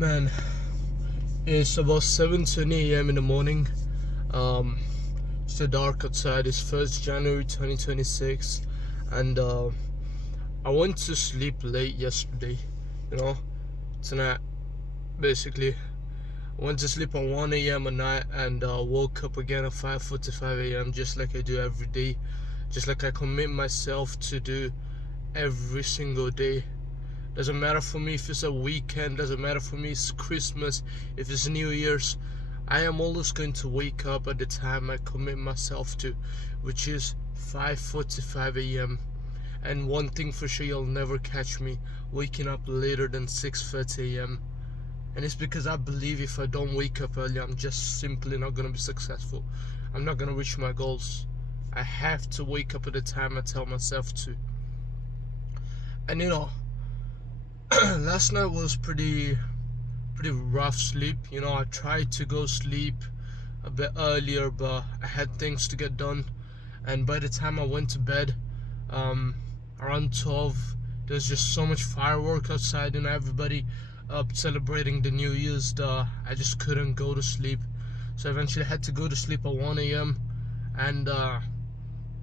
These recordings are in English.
Man, it's about 7:20 a.m. in the morning. It's still dark outside. It's 1st January 2026, and I went to sleep late yesterday. You know, tonight basically. I went to sleep at 1 a.m. at night and woke up again at 5:45 a.m. just like I do every day, just like I commit myself to do every single day. Doesn't matter for me if it's a weekend, doesn't matter for me if it's Christmas, if it's New Year's. I am always going to wake up at the time I commit myself to, which is 5:45 a.m. And one thing for sure, you'll never catch me waking up later than 6:30 a.m. And it's because I believe if I don't wake up early, I'm just simply not going to be successful. I'm not going to reach my goals. I have to wake up at the time I tell myself to. And last night was pretty rough sleep. I tried to go sleep a bit earlier, but I had things to get done. And by the time I went to bed, around 12, there's just so much firework outside and everybody up celebrating the New Year's that I just couldn't go to sleep. So I eventually had to go to sleep at 1 a.m. and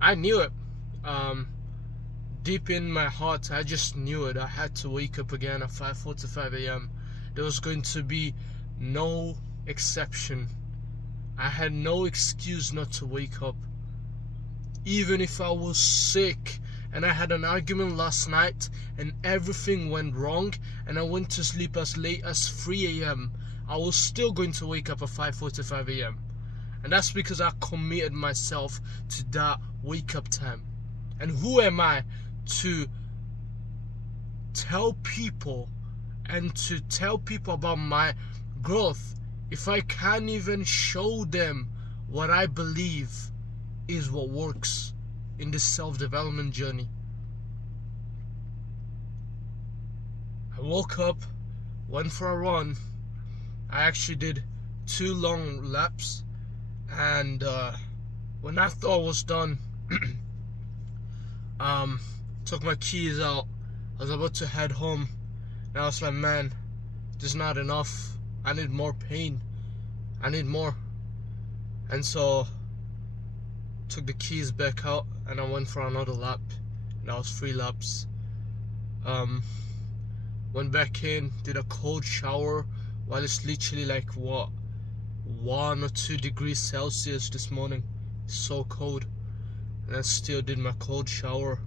I knew it. Deep in my heart, I just knew it. I had to wake up again at 5:45 a.m. There was going to be no exception. I had no excuse not to wake up. Even if I was sick and I had an argument last night and everything went wrong and I went to sleep as late as 3 a.m., I was still going to wake up at 5:45 a.m. And that's because I committed myself to that wake up time. And who am I to tell people about my growth if I can't even show them what I believe is what works in this self-development journey? I woke up, went for a run. I actually did 2 long laps, and when I thought I was done, took my keys out. I was about to head home, and I was like, man, this is not enough. I need more pain. I need more. And so took the keys back out and I went for another lap, and that was 3 laps. Went back in, did a cold shower while it's literally like 1 or 2 degrees Celsius this morning. It's so cold. And I still did my cold shower,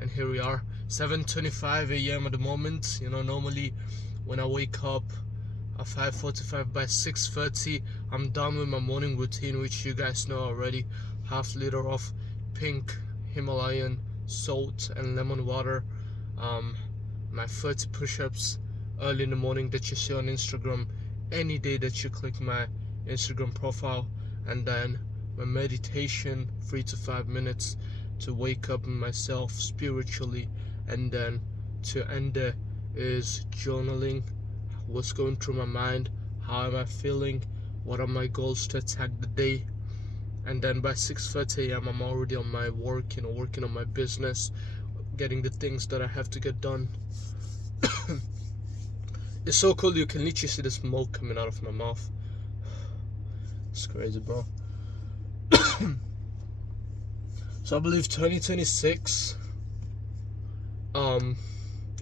and here we are, 7:25 a.m. at the moment. Normally when I wake up at 5:45, by 6:30 I'm done with my morning routine, which you guys know already. Half liter of pink Himalayan salt and lemon water, my 30 push-ups early in the morning that you see on Instagram any day that you click my Instagram profile, and then my meditation 3 to 5 minutes to wake up myself spiritually, and then to end it is journaling. What's going through my mind, how am I feeling, what are my goals to attack the day. And then by 6:30 a.m. I'm already on my work, working on my business, getting the things that I have to get done. It's so cool, you can literally see the smoke coming out of my mouth. It's crazy, bro. So I believe 2026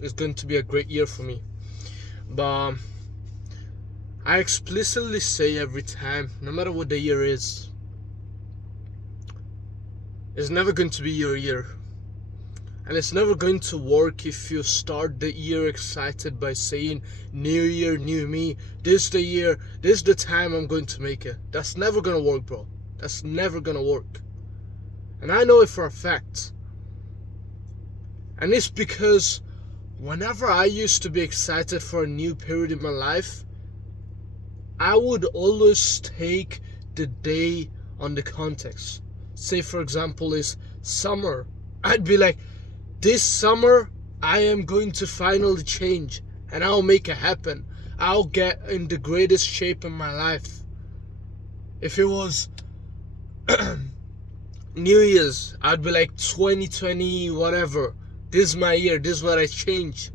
is going to be a great year for me. But I explicitly say every time, no matter what the year is, it's never going to be your year. And it's never going to work if you start the year excited by saying, new year, new me, this is the year, this is the time I'm going to make it. That's never going to work, bro. That's never going to work. And I know it for a fact. And it's because whenever I used to be excited for a new period in my life, I would always take the day on the context. Say, for example, it's summer. I'd be like, this summer, I am going to finally change, and I'll make it happen. I'll get in the greatest shape in my life. If it was New Year's, I'd be like 2020, whatever. This is my year. This is what I change.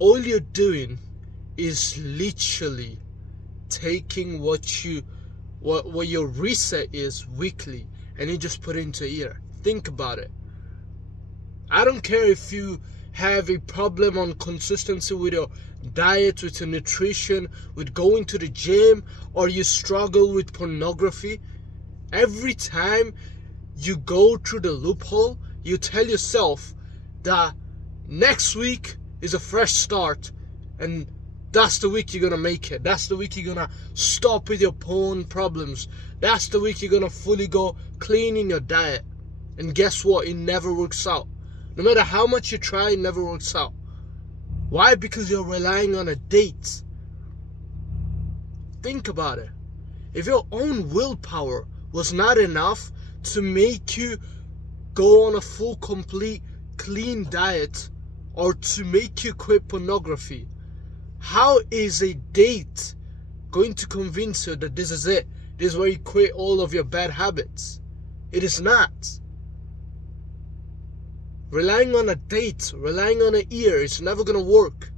All you're doing is literally taking what your reset is weekly and you just put it into a year. Think about it. I don't care if you have a problem on consistency with your diet, with your nutrition, with going to the gym, or you struggle with pornography. Every time you go through the loophole, you tell yourself that next week is a fresh start, and that's the week you're gonna make it. That's the week you're gonna stop with your porn problems. That's the week you're gonna fully go clean in your diet. And guess what? It never works out. No matter how much you try, it never works out. Why? Because you're relying on a date. Think about it. If your own willpower was not enough to make you go on a full, complete, clean diet, or to make you quit pornography, how is a date going to convince you that this is it? This is where you quit all of your bad habits? It is not. Relying on a date, relying on an ear, it's never gonna work.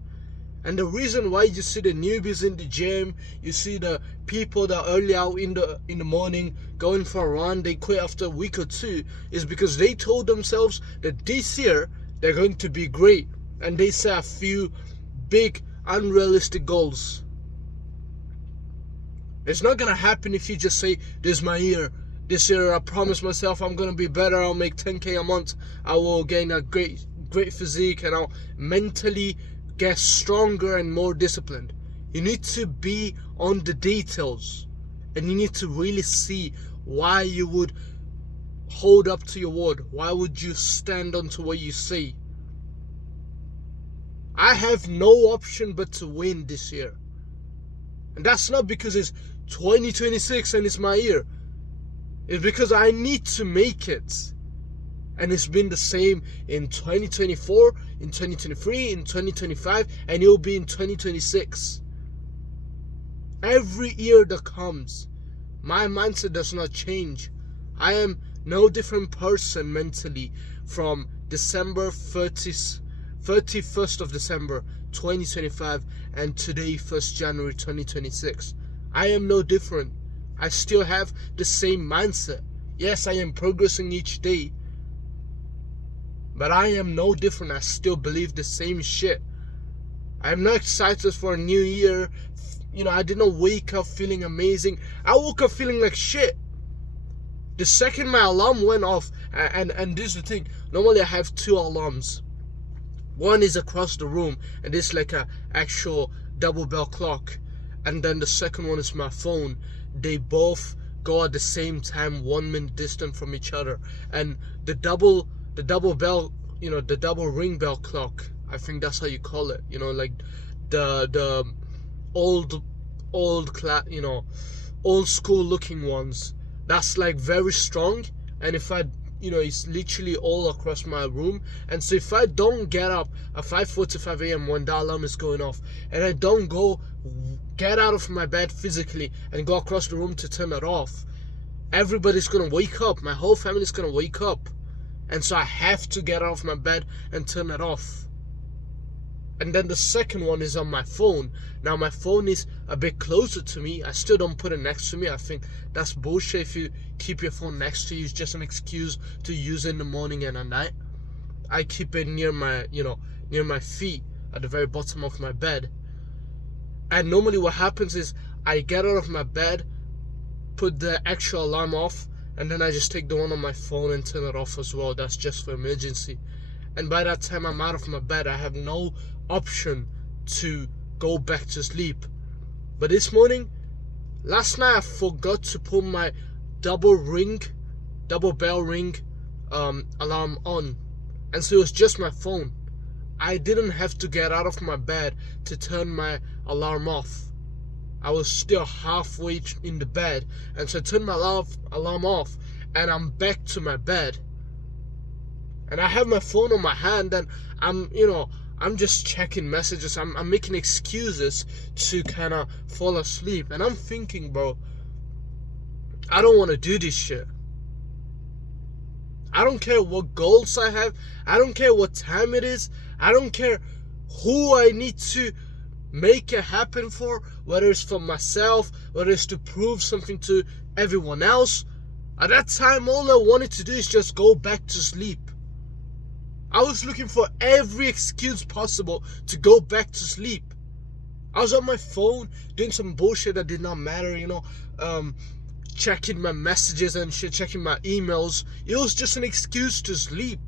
And the reason why you see the newbies in the gym, you see the people that are early out in the morning going for a run, they quit after a week or two, is because they told themselves that this year they're going to be great, and they set a few big unrealistic goals. It's not gonna happen if you just say, this is my year. This year I promise myself I'm gonna be better. I'll make 10k a month. I will gain a great physique, and I'll mentally get stronger and more disciplined. You need to be on the details, and you need to really see why you would hold up to your word. Why would you stand onto what you say? I have no option but to win this year. And that's not because it's 2026 and it's my year. It's because I need to make it. And it's been the same in 2024, in 2023, in 2025, and it will be in 2026. Every year that comes, my mindset does not change. I am no different person mentally from December 31st of December 2025 and today 1st January 2026. I am no different. I still have the same mindset. Yes, I am progressing each day, but I am no different. I still believe the same shit. I'm not excited for a new year. I didn't wake up feeling amazing. I woke up feeling like shit. The second my alarm went off, and this is the thing. Normally I have two alarms. One is across the room, and it's like a actual double bell clock. And then the second one is my phone. They both go at the same time, 1 minute distant from each other. And the double bell, the double ring bell clock, I think that's how you call it. Like the old school looking ones. That's like very strong. And if I it's literally all across my room. And so if I don't get up at 5:45 a.m. when the alarm is going off, and I don't get out of my bed physically and go across the room to turn it off, everybody's gonna wake up. My whole family's gonna wake up. And so I have to get out of my bed and turn it off. And then the second one is on my phone. Now my phone is a bit closer to me. I still don't put it next to me. I think that's bullshit. If you keep your phone next to you, it's just an excuse to use it in the morning and at night. I keep it near my feet at the very bottom of my bed. And normally what happens is I get out of my bed, put the actual alarm off, and then I just take the one on my phone and turn it off as well. That's just for emergency. And by that time I'm out of my bed, I have no option to go back to sleep. But this morning, last night, I forgot to put my double bell ring alarm on. And so it was just my phone. I didn't have to get out of my bed to turn my alarm off. I was still halfway in the bed, and so I turned my alarm off, and I'm back to my bed. And I have my phone on my hand, and I'm just checking messages. I'm making excuses to kind of fall asleep. And I'm thinking, bro, I don't want to do this shit. I don't care what goals I have. I don't care what time it is. I don't care who I need to make it happen for, whether it's for myself, whether it's to prove something to everyone else. At that time, all I wanted to do is just go back to sleep. I was looking for every excuse possible to go back to sleep. I was on my phone doing some bullshit that did not matter, checking my messages and shit, checking my emails. It was just an excuse to sleep.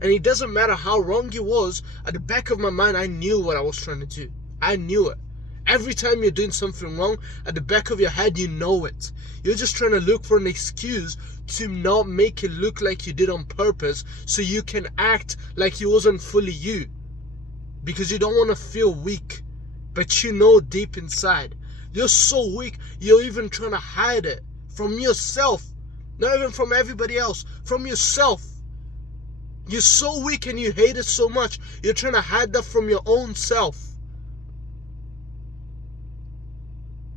And it doesn't matter how wrong it was, at the back of my mind, I knew what I was trying to do. I knew it. Every time you're doing something wrong, at the back of your head, you know it. You're just trying to look for an excuse to not make it look like you did on purpose, so you can act like it wasn't fully you. Because you don't want to feel weak. But you know deep inside, you're so weak, you're even trying to hide it from yourself. Not even from everybody else, from yourself. You're so weak and you hate it so much, you're trying to hide that from your own self.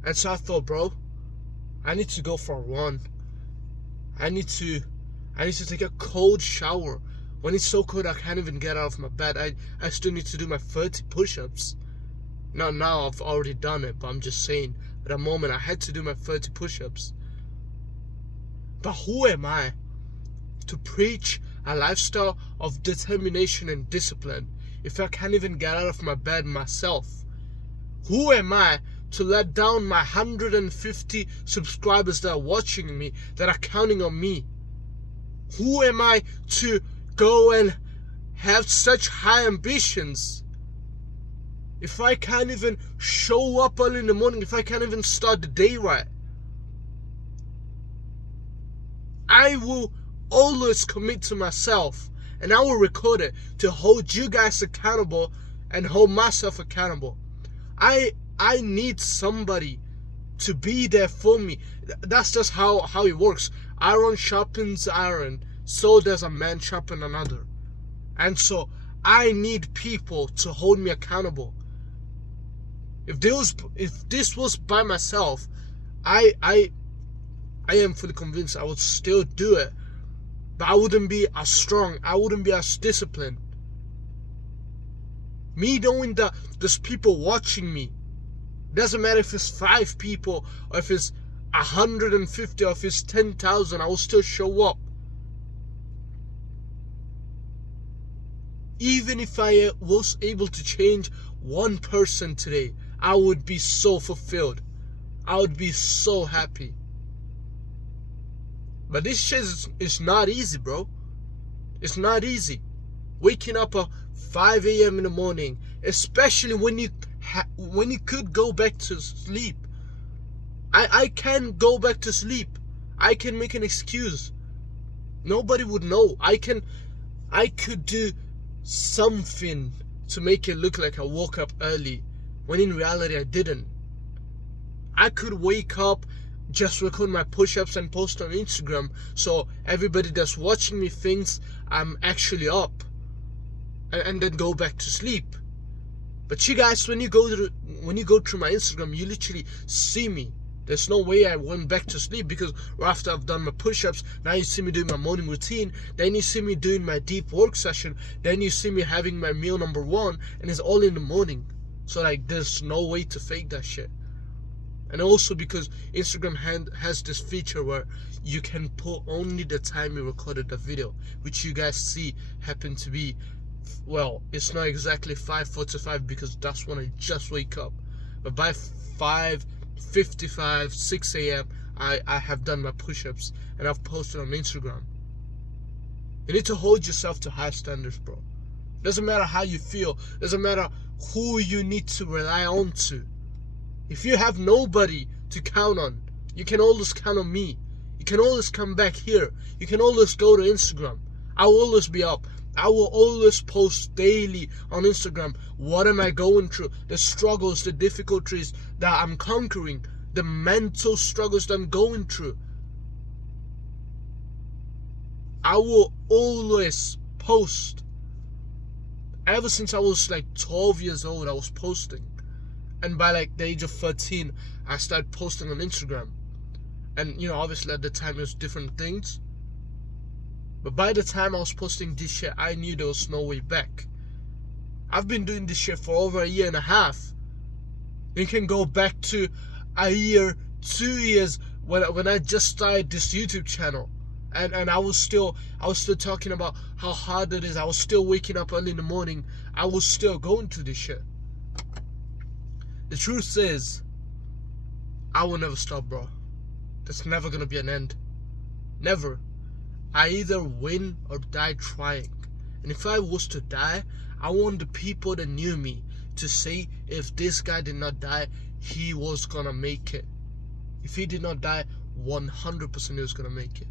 And so I thought, bro, I need to go for a run. I need to take a cold shower. When it's so cold I can't even get out of my bed. I still need to do my 30 push-ups. Now I've already done it, but I'm just saying, at the moment I had to do my 30 push-ups. But who am I to preach a lifestyle of determination and discipline if I can't even get out of my bed myself? Who am I to let down my 150 subscribers that are watching me, that are counting on me? Who am I to go and have such high ambitions if I can't even show up early in the morning, if I can't even start the day right? I will always commit to myself, and I will record it to hold you guys accountable and hold myself accountable. I need somebody to be there for me. That's just how it works. Iron sharpens iron, so does a man sharpen another. And so I need people to hold me accountable. If this was by myself, I am fully convinced I would still do it, but I wouldn't be as strong, I wouldn't be as disciplined. Me knowing that there's people watching me, doesn't matter if it's 5 people or if it's 150 or if it's 10,000, I will still show up. Even if I was able to change one person today, I would be so fulfilled. I would be so happy. But this shit is not easy, bro. It's not easy. Waking up at 5 a.m. in the morning, especially when you could go back to sleep. I can go back to sleep. I can make an excuse. Nobody would know. I could do something to make it look like I woke up early, when in reality I didn't. I could wake up, just record my push-ups and post on Instagram, so everybody that's watching me thinks I'm actually up, and then go back to sleep. But you guys, when you go through my Instagram, you literally see me. There's no way I went back to sleep, because after I've done my push-ups, now you see me doing my morning routine, then you see me doing my deep work session, then you see me having my meal number 1, and it's all in the morning. So like, there's no way to fake that shit. And also because Instagram has this feature where you can put only the time you recorded the video, which you guys see happen to be, well, it's not exactly 5:45 because that's when I just wake up. But by 5:55, 6 a.m., I have done my push-ups and I've posted on Instagram. You need to hold yourself to high standards, bro. Doesn't matter how you feel. Doesn't matter who you need to rely on to. If you have nobody to count on, you can always count on me. You can always come back here. You can always go to Instagram. I will always be up. I will always post daily on Instagram. What am I going through? The struggles, the difficulties that I'm conquering, the mental struggles that I'm going through. I will always post. Ever since I was like 12 years old, I was posting. And by like the age of 13, I started posting on Instagram. And obviously at the time it was different things. But by the time I was posting this shit, I knew there was no way back. I've been doing this shit for over a year and a half. You can go back to a year, 2 years when I just started this YouTube channel. And I was still talking about how hard it is. I was still waking up early in the morning. I was still going through this shit. The truth is, I will never stop, bro. There's never gonna be an end. Never. I either win or die trying. And if I was to die, I want the people that knew me to say, if this guy did not die, he was gonna make it. If he did not die, 100% he was gonna make it.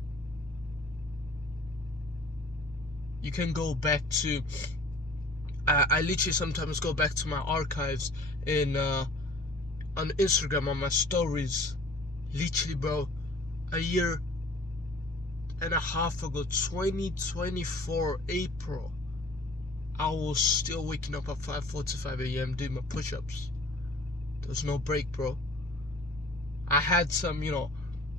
You can go back to, I literally sometimes go back to my archives on Instagram, on my stories. Literally, bro, a year and a half ago, 2024 April, I was still waking up at 5:45 a.m. doing my push-ups. There was no break, bro. I had some,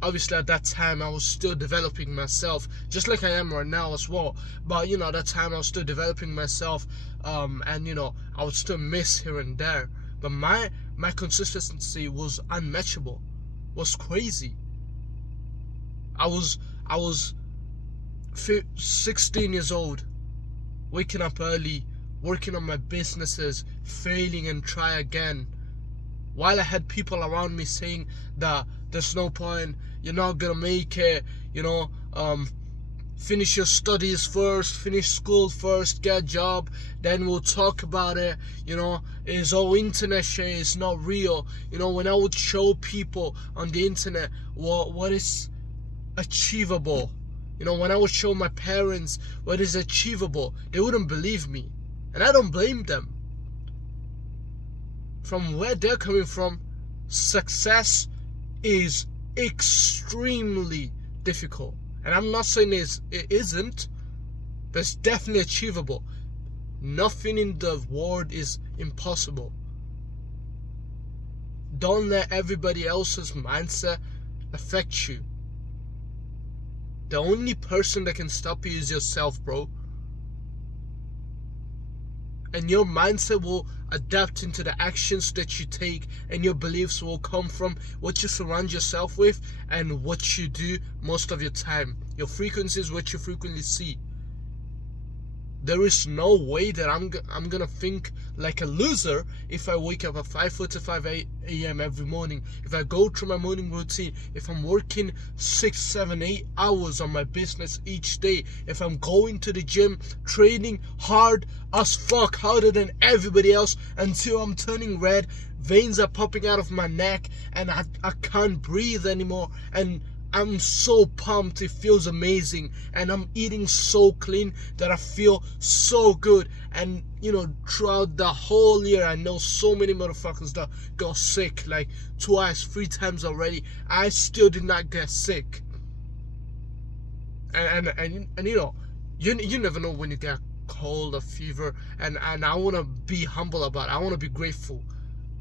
obviously at that time I was still developing myself, just like I am right now as well. But at that time I was still developing myself, and I would still miss here and there. But my consistency was unmatchable, was crazy. I was 16 years old, waking up early, working on my businesses, failing and try again. While I had people around me saying that there's no point, you're not gonna make it, finish your studies first, finish school first, get a job, then we'll talk about it, it's all internet shit, it's not real. When I would show people on the internet what is achievable, when I would show my parents what is achievable, they wouldn't believe me. And I don't blame them. From where they're coming from, success is extremely difficult. And I'm not saying it isn't, but it's definitely achievable. Nothing in the world is impossible. Don't let everybody else's mindset affect you. The only person that can stop you is yourself, bro. And your mindset will adapt into the actions that you take, and your beliefs will come from what you surround yourself with and what you do most of your time. Your frequency is what you frequently see. There is no way that I'm gonna think like a loser if I wake up at 5:45 a.m. every morning. If I go through my morning routine, if I'm working 6, 7, 8 hours on my business each day, if I'm going to the gym, training hard as fuck, harder than everybody else, until I'm turning red, veins are popping out of my neck, and I can't breathe anymore, and I'm so pumped, it feels amazing, and I'm eating so clean that I feel so good. And throughout the whole year, I know so many motherfuckers that got sick like 2 times, 3 times already. I still did not get sick. And you never know when you get a cold or fever, and I want to be humble about it. I want to be grateful,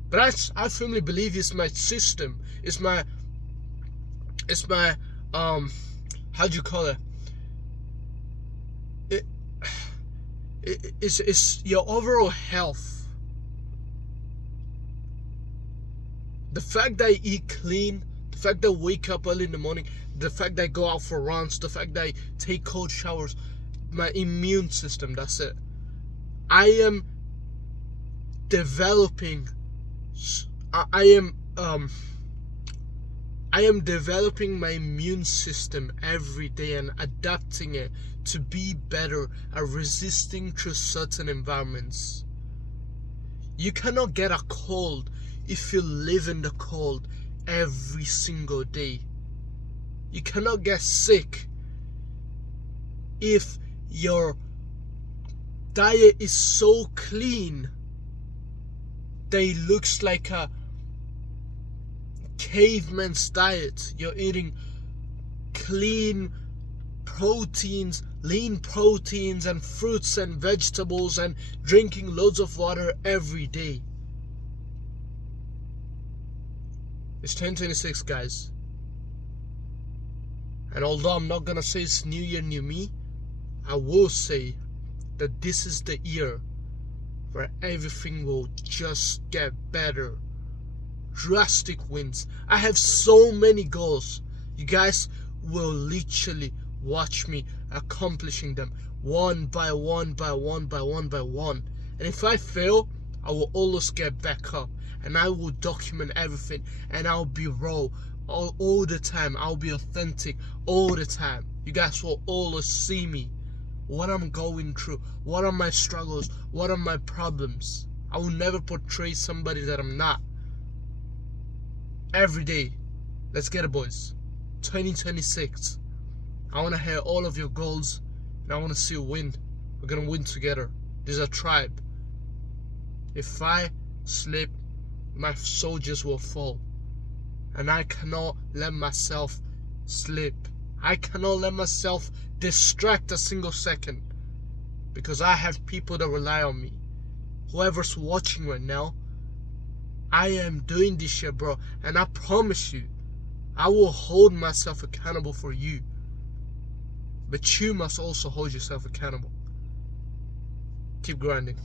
but I firmly believe it's my system, it's my how do you call it? It's your overall health. The fact that I eat clean, the fact that I wake up early in the morning, the fact that I go out for runs, the fact that I take cold showers, my immune system, that's it. I am developing I am developing my immune system every day and adapting it to be better at resisting through certain environments. You cannot get a cold if you live in the cold every single day. You cannot get sick if your diet is so clean that it looks like a caveman's diet. You're eating clean proteins, lean proteins, and fruits and vegetables, and drinking loads of water every day. It's 2026, guys. And although I'm not gonna say it's new year, new me, I will say that this is the year where everything will just get better drastic wins. I have so many goals. You guys will literally watch me accomplishing them one by one by one by one by one. And if I fail, I will always get back up, and I will document everything, and I'll be raw all the time. I'll be authentic all the time. You guys will always see me, what I'm going through, what are my struggles, what are my problems. I will never portray somebody that I'm not. Every day, let's get it, boys. 2026. I want to hear all of your goals, and I want to see you win. We're gonna win together. This is a tribe. If I slip, my soldiers will fall. And I cannot let myself slip. I cannot let myself distract a single second. Because I have people that rely on me. Whoever's watching right now, I am doing this shit, bro. And I promise you, I will hold myself accountable for you. But you must also hold yourself accountable. Keep grinding.